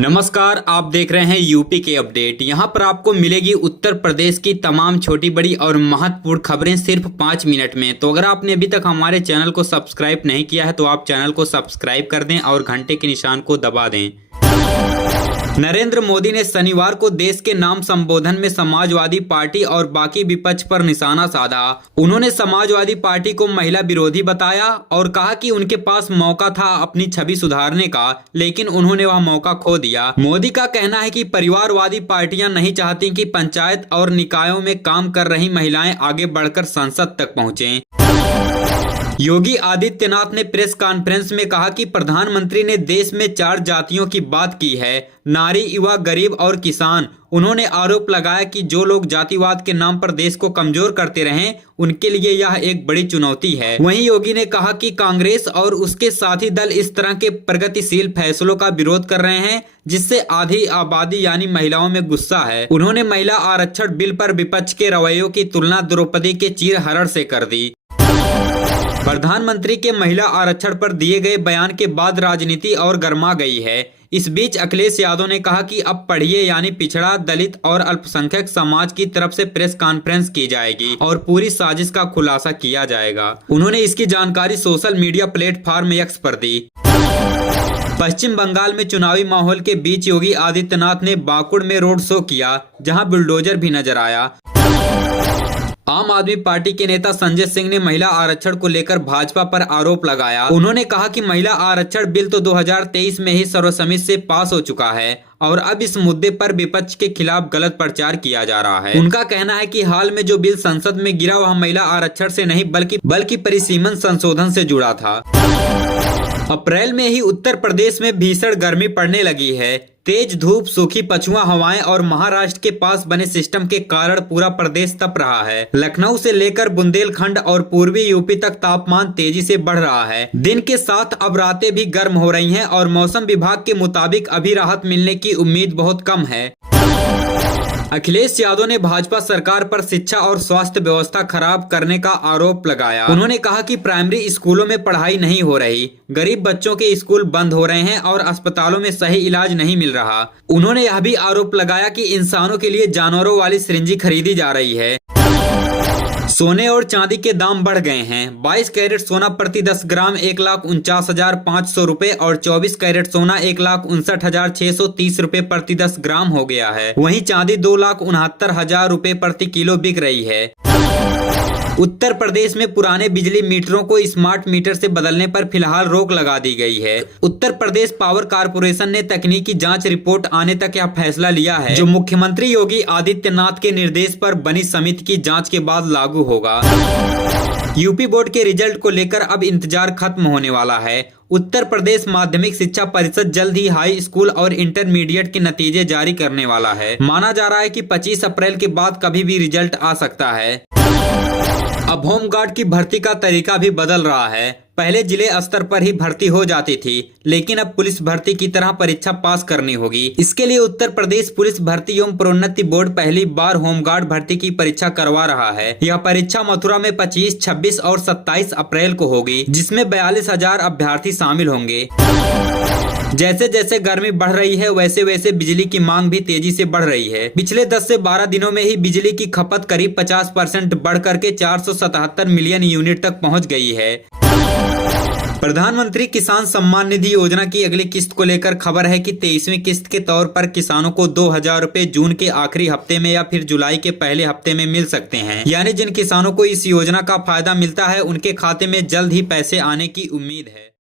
नमस्कार, आप देख रहे हैं यूपी के अपडेट। यहां पर आपको मिलेगी उत्तर प्रदेश की तमाम छोटी बड़ी और महत्वपूर्ण खबरें सिर्फ 5 मिनट में। तो अगर आपने अभी तक हमारे चैनल को सब्सक्राइब नहीं किया है तो आप चैनल को सब्सक्राइब कर दें और घंटे के निशान को दबा दें। नरेंद्र मोदी ने शनिवार को देश के नाम संबोधन में समाजवादी पार्टी और बाकी विपक्ष पर निशाना साधा। उन्होंने समाजवादी पार्टी को महिला विरोधी बताया और कहा कि उनके पास मौका था अपनी छवि सुधारने का, लेकिन उन्होंने वह मौका खो दिया। मोदी का कहना है कि परिवारवादी पार्टियां नहीं चाहती कि पंचायत और निकायों में काम कर रही महिलाएं आगे बढ़कर संसद तक पहुंचें। योगी आदित्यनाथ ने प्रेस कॉन्फ्रेंस में कहा कि प्रधानमंत्री ने देश में 4 जातियों की बात की है, नारी, युवा, गरीब और किसान। उन्होंने आरोप लगाया कि जो लोग जातिवाद के नाम पर देश को कमजोर करते रहें, उनके लिए यह एक बड़ी चुनौती है। वहीं योगी ने कहा कि कांग्रेस और उसके साथी दल इस तरह के प्रगतिशील फैसलों का विरोध कर रहे हैं जिससे आधी आबादी यानी महिलाओं में गुस्सा है। उन्होंने महिला आरक्षण बिल पर विपक्ष के रवैयों की तुलना द्रौपदी के चीरहरण से कर दी। प्रधानमंत्री के महिला आरक्षण पर दिए गए बयान के बाद राजनीति और गर्मा गई है। इस बीच अखिलेश यादव ने कहा कि अब पढ़िए यानी पिछड़ा, दलित और अल्पसंख्यक समाज की तरफ से प्रेस कॉन्फ्रेंस की जाएगी और पूरी साजिश का खुलासा किया जाएगा। उन्होंने इसकी जानकारी सोशल मीडिया प्लेटफॉर्म एक्स पर दी। पश्चिम बंगाल में चुनावी माहौल के बीच योगी आदित्यनाथ ने बांकुड़ में रोड शो किया, जहां बुलडोजर भी नजर आया। आम आदमी पार्टी के नेता संजय सिंह ने महिला आरक्षण को लेकर भाजपा पर आरोप लगाया। उन्होंने कहा कि महिला आरक्षण बिल तो 2023 में ही सर्वसम्मति से पास हो चुका है और अब इस मुद्दे पर विपक्ष के खिलाफ गलत प्रचार किया जा रहा है। उनका कहना है कि हाल में जो बिल संसद में गिरा वह महिला आरक्षण से नहीं बल्कि परिसीमन संशोधन से जुड़ा था। अप्रैल में ही उत्तर प्रदेश में भीषण गर्मी पड़ने लगी है। तेज धूप, सूखी पछुआ हवाएं और महाराष्ट्र के पास बने सिस्टम के कारण पूरा प्रदेश तप रहा है। लखनऊ से लेकर बुंदेलखंड और पूर्वी यूपी तक तापमान तेजी से बढ़ रहा है। दिन के साथ अब रातें भी गर्म हो रही हैं और मौसम विभाग के मुताबिक अभी राहत मिलने की उम्मीद बहुत कम है। अखिलेश यादव ने भाजपा सरकार पर शिक्षा और स्वास्थ्य व्यवस्था खराब करने का आरोप लगाया। उन्होंने कहा कि प्राइमरी स्कूलों में पढ़ाई नहीं हो रही, गरीब बच्चों के स्कूल बंद हो रहे हैं और अस्पतालों में सही इलाज नहीं मिल रहा। उन्होंने यह भी आरोप लगाया कि इंसानों के लिए जानवरों वाली सिरिंजी खरीदी जा रही है। सोने और चांदी के दाम बढ़ गए हैं। 22 कैरेट सोना प्रति 10 ग्राम 1,49,500 रुपए और 24 कैरेट सोना 1,59,630 रुपए प्रति 10 ग्राम हो गया है। वहीं चांदी 2,69,000 रुपए प्रति किलो बिक रही है। उत्तर प्रदेश में पुराने बिजली मीटरों को स्मार्ट मीटर से बदलने पर फिलहाल रोक लगा दी गई है। उत्तर प्रदेश पावर कारपोरेशन ने तकनीकी जांच रिपोर्ट आने तक यह फैसला लिया है, जो मुख्यमंत्री योगी आदित्यनाथ के निर्देश पर बनी समिति की जांच के बाद लागू होगा। यूपी बोर्ड के रिजल्ट को लेकर अब इंतजार खत्म होने वाला है। उत्तर प्रदेश माध्यमिक शिक्षा परिषद जल्द ही हाई स्कूल और इंटरमीडिएट के नतीजे जारी करने वाला है। माना जा रहा है कि 25 अप्रैल के बाद कभी भी रिजल्ट आ सकता है। अब होमगार्ड की भर्ती का तरीका भी बदल रहा है। पहले जिले स्तर पर ही भर्ती हो जाती थी, लेकिन अब पुलिस भर्ती की तरह परीक्षा पास करनी होगी। इसके लिए उत्तर प्रदेश पुलिस भर्ती एवं प्रोन्नति बोर्ड पहली बार होमगार्ड भर्ती की परीक्षा करवा रहा है। यह परीक्षा मथुरा में 25, 26 और 27 अप्रैल को होगी, जिसमें 42,000 अभ्यर्थी शामिल होंगे। जैसे जैसे गर्मी बढ़ रही है वैसे वैसे बिजली की मांग भी तेजी से बढ़ रही है। पिछले 10 से 12 दिनों में ही बिजली की खपत करीब 50% बढ़ करके 477 मिलियन यूनिट तक पहुंच गई है। प्रधानमंत्री किसान सम्मान निधि योजना की अगली किस्त को लेकर खबर है कि 23वीं किस्त के तौर पर किसानों को 2,000 रुपए जून के आखिरी हफ्ते में या फिर जुलाई के पहले हफ्ते में मिल सकते हैं। यानी जिन किसानों को इस योजना का फायदा मिलता है उनके खाते में जल्द ही पैसे आने की उम्मीद है।